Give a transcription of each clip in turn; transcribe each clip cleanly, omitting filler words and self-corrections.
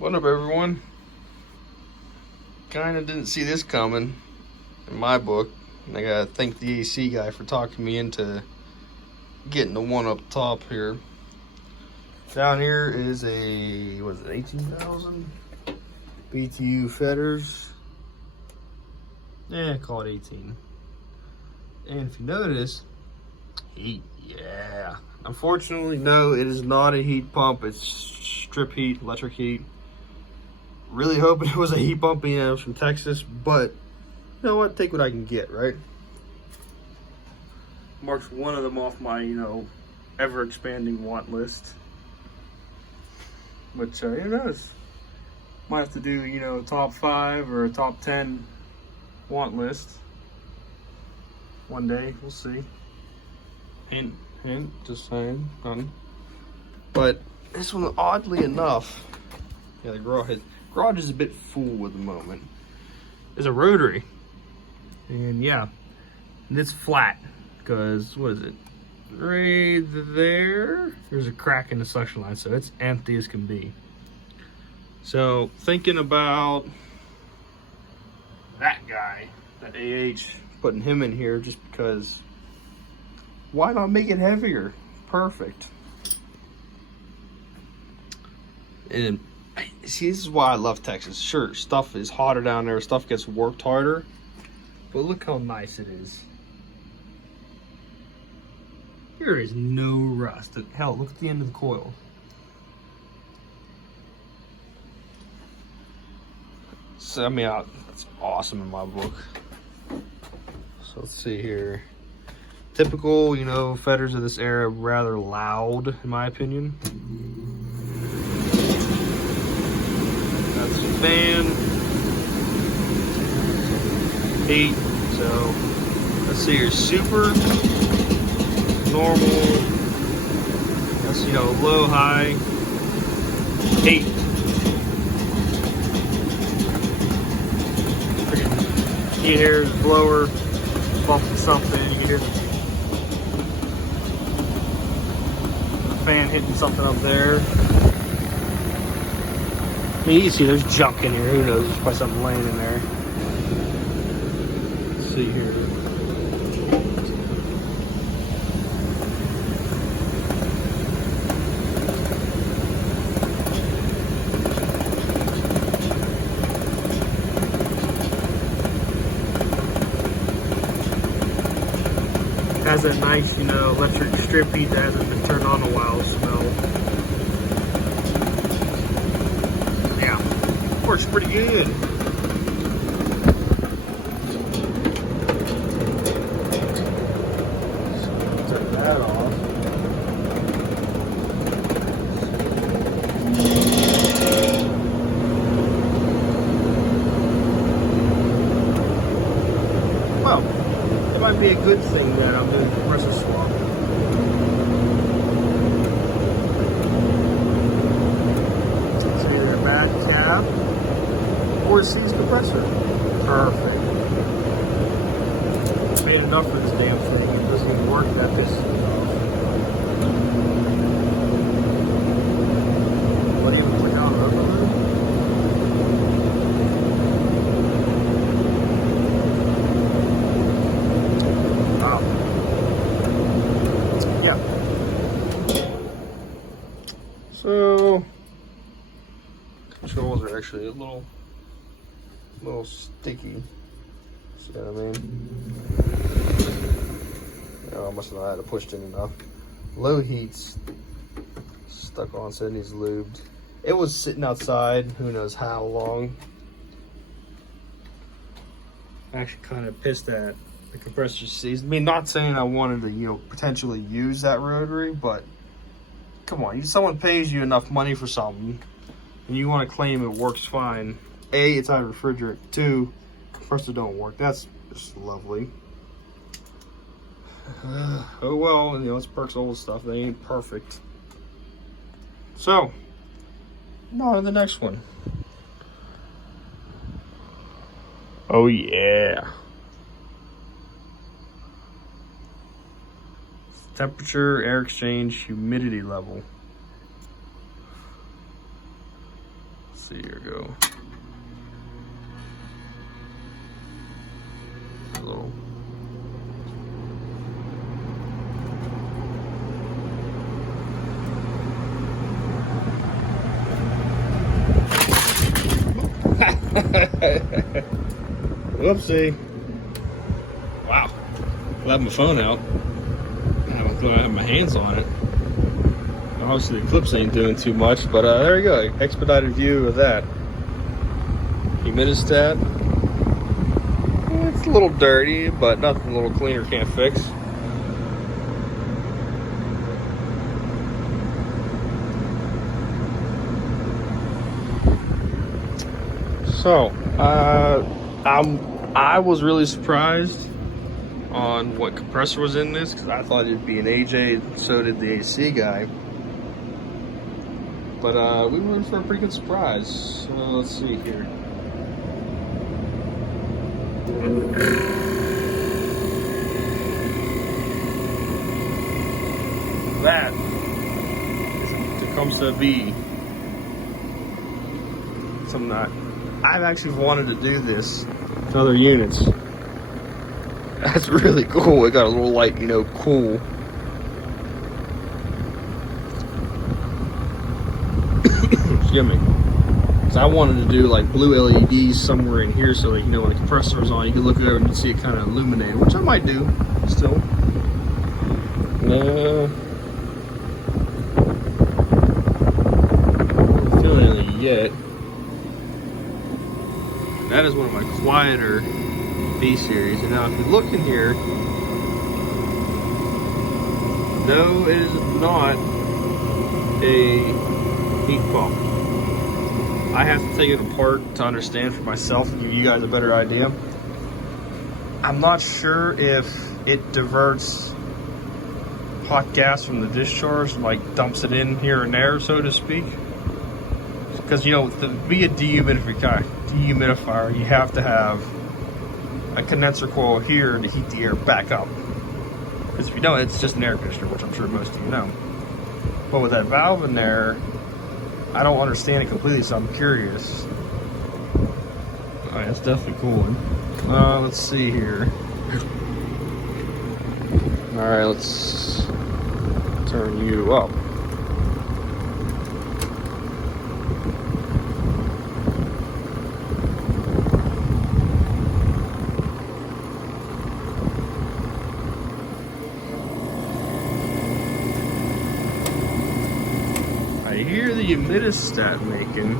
What up, everyone? Kinda didn't see this coming in my book. And I gotta thank the AC guy for talking me into getting the one up top here. Down here is a, what is it, 18,000 BTU Fetters. Yeah, call it 18. And if you notice, heat, yeah. Unfortunately, no, it is not a heat pump. It's strip heat, electric heat. Really hoping it was a heat pump, being I was from Texas, but you know what? Take what I can get, right? Marks one of them off my, ever expanding want list. But who knows? Might have to do, a top 5 or a top 10 want list one day. We'll see. Hint, hint, just saying. But this one, oddly enough, yeah, the garage is a bit full at the moment. There's a rotary, and yeah, and it's flat because what is it? Right there. There's a crack in the suction line, so it's empty as can be. So thinking about that guy, that AH, putting him in here just because. Why not make it heavier? Perfect. And see, this is why I love Texas. Sure, stuff is hotter down there, stuff gets worked harder, but look how nice it is. There is no rust. Hell, look at the end of the coil. So, that's awesome in my book. So let's see here. Typical, Fetters of this era, rather loud, in my opinion. That's the fan. Heat. So, let's see here. Super, normal. That's, low, high. Heat. You hear the blower bumping something. You hear the fan hitting something up there. You can see there's junk in here. Who knows? There's probably something laying in there. Let's see here. Has that nice, electric strip heat that hasn't been turned on in a while smell. Yeah, works pretty good. Turn that off. Well, it might be a good thing that I'm doing compressor swap. It's either a bad cap or a seized compressor. Perfect. Paid enough for this damn thing. It doesn't even work. That pisses me off. What even put down the other one? So, controls are actually a little sticky. See what I mean? Oh, I must not have had it pushed in enough. Low heat's stuck on, so it needs lubed. It was sitting outside, who knows how long. I'm actually kind of pissed at the compressor seized. Not saying I wanted to, potentially use that rotary, but come on, someone pays you enough money for something, and you want to claim it works fine. A, it's out of refrigerant. 2, compressor don't work. That's just lovely. Oh well, it's Perk's old stuff. They ain't perfect. So, on to the next one. Oh yeah. Temperature, air exchange, humidity level. Let's see, here we go. A little. Whoopsie. Wow. I left my phone out. I don't think I have my hands on it. Obviously the Eclipse ain't doing too much, but there you go. Expedited view of that. Humidistat. It's a little dirty, but nothing a little cleaner can't fix. So, I was really surprised on what compressor was in this because I thought it'd be an AJ, so did the AC guy. But we were in for a pretty good surprise. So let's see here. That is Tecumseh B. Something that I've actually wanted to do this to other units. That's really cool. It got a little light, you know, cool. Excuse me. Because I wanted to do like blue LEDs somewhere in here so that, you know, when the compressor was on, you could look over and see it kind of illuminated, which I might do still. No. I don't feel anything yet. That is one of my quieter B series. And now if you look in here, no, it is not a heat pump. I have to take it apart to understand for myself and give you guys a better idea. I'm not sure if it diverts hot gas from the discharge, like dumps it in here and there, so to speak. Because, you know, to be a dehumidifier, you have to have a condenser coil here to heat the air back up. Because if you don't, it's just an air conditioner, which I'm sure most of you know. But with that valve in there, I don't understand it completely, so I'm curious. Alright, that's definitely cooling. Let's see here. Alright, let's turn you up. I hear the humidistat making.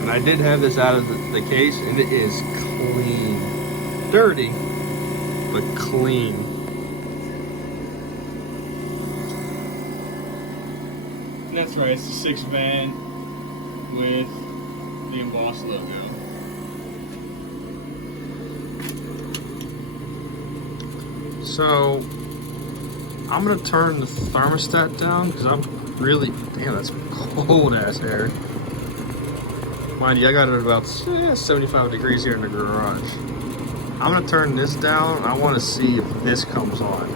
And I did have this out of the case, and it is clean. Dirty, but clean. That's right, it's the 6 van with the embossed logo. So, I'm gonna turn the thermostat down because I'm really, damn, that's cold ass air. Mind you, I got it at about 75 degrees here in the garage. I'm gonna turn this down. I wanna see if this comes on.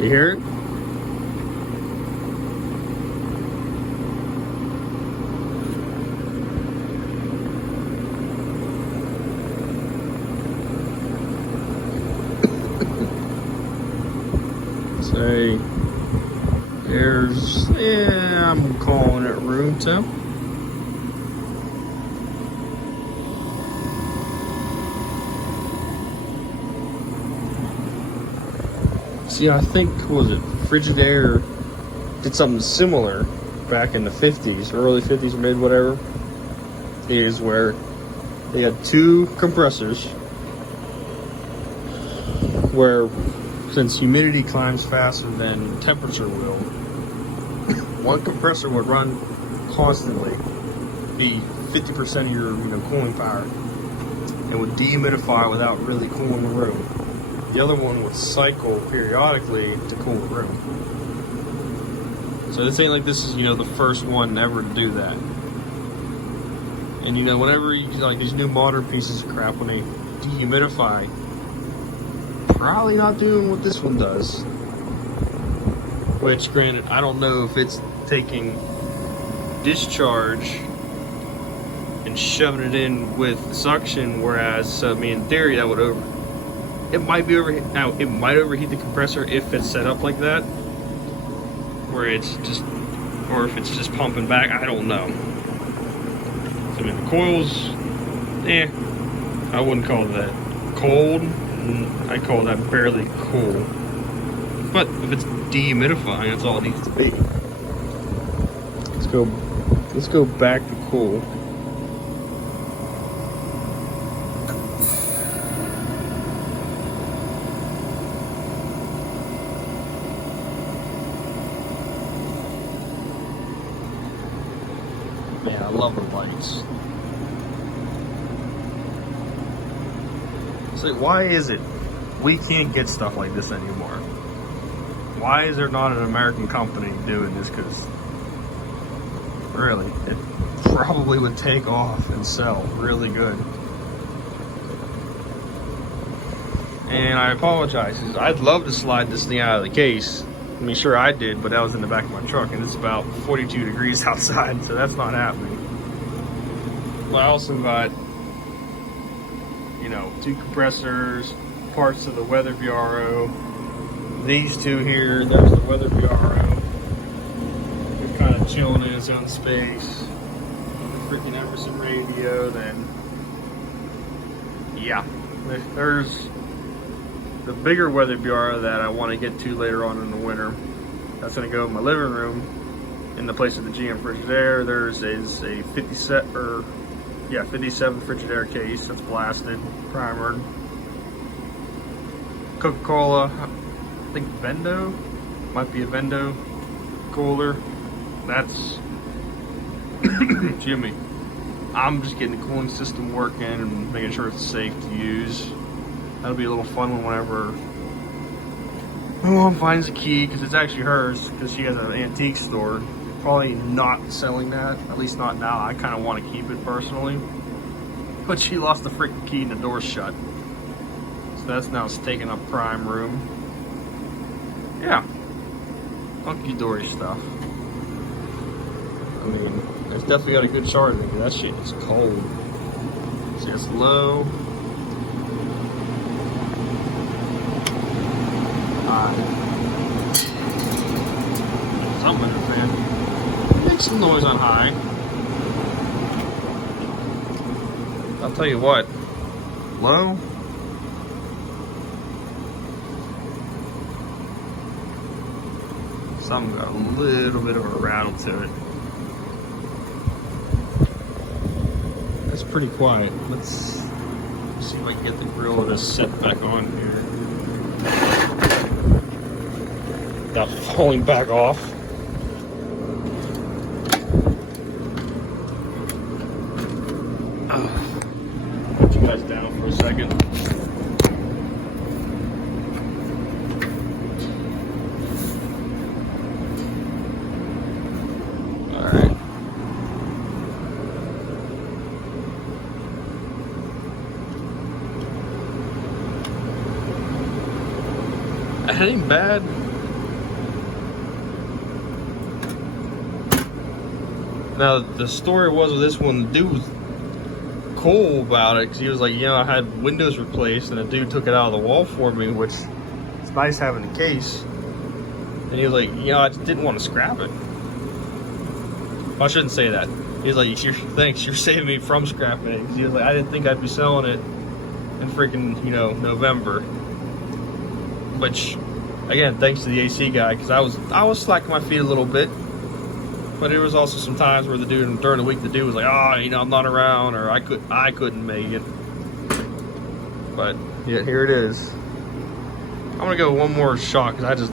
You hear it? Say, there's, yeah, I'm calling it room temp. See, I think, what was it, Frigidaire did something similar back in the 50s, early 50s, mid whatever, is where they had 2 compressors where, since humidity climbs faster than temperature will, one compressor would run constantly, be 50% of your cooling power, and would dehumidify without really cooling the room. The other one would cycle periodically to cool the room. So this ain't like this is, you know, the first one ever to do that. And you know, whenever you like these new modern pieces of crap, when they dehumidify, probably not doing what this one does. Which, granted, I don't know if it's taking discharge and shoving it in with suction, whereas I mean, in theory, that would it might be overheat. Now, it might overheat the compressor if it's set up like that, where it's just, or if it's just pumping back. I don't know. I mean, the coils, I wouldn't call that cold. I call that barely cool. But if it's dehumidifying, that's all it needs to be. Let's go back to cool. Man, I love the lights. So why is it we can't get stuff like this anymore? Why is there not an American company doing this? Because really, it probably would take off and sell really good. And I apologize, 'cause I'd love to slide this thing out of the case. I mean, sure I did, but that was in the back of my truck, and it's about 42 degrees outside, so that's not happening. But I also got, you know, 2 compressors, parts of the Weather Bureau. These 2 here, there's the Weather Bureau. It's kind of chilling in its own space. The freaking Emerson radio, then, yeah. There's the bigger Weather Bureau that I want to get to later on in the winter. That's going to go in my living room in the place of the GM Frigidaire. There's a 57 Frigidaire case that's blasted, primered. Coca-Cola, I think Vendo, might be a Vendo cooler. That's Jimmy. I'm just getting the cooling system working and making sure it's safe to use. That'll be a little fun one whenever my mom finds a key, because it's actually hers, because she has an antique store. Probably not selling that, at least not now. I kind of want to keep it personally. But she lost the freaking key and the door's shut. So that's now taking up prime room. Yeah. Hunky dory stuff. I mean, it's definitely got a good charge in it. That shit is cold. See, it's low. Something in the fan. Make some noise on high. I'll tell you what. Low. Something got a little bit of a rattle to it. That's pretty quiet. Let's see if I can get the grill to set back on here. Got falling back off. Put you guys down for a second. Alright. That ain't bad. Now, the story was with this one, the dude was cool about it, because he was like, you know, I had windows replaced, and the dude took it out of the wall for me, which it's nice having the case. And he was like, you know, I just didn't want to scrap it. Well, I shouldn't say that. He's like, thanks, you're saving me from scrapping it. Because he was like, I didn't think I'd be selling it in freaking, you know, November. Which, again, thanks to the AC guy, because I was slacking my feet a little bit. But there was also some times where the dude, during the week, the dude was like, oh, you know, I'm not around, or I couldn't make it. But, yeah, here it is. I'm gonna go one more shot, because I just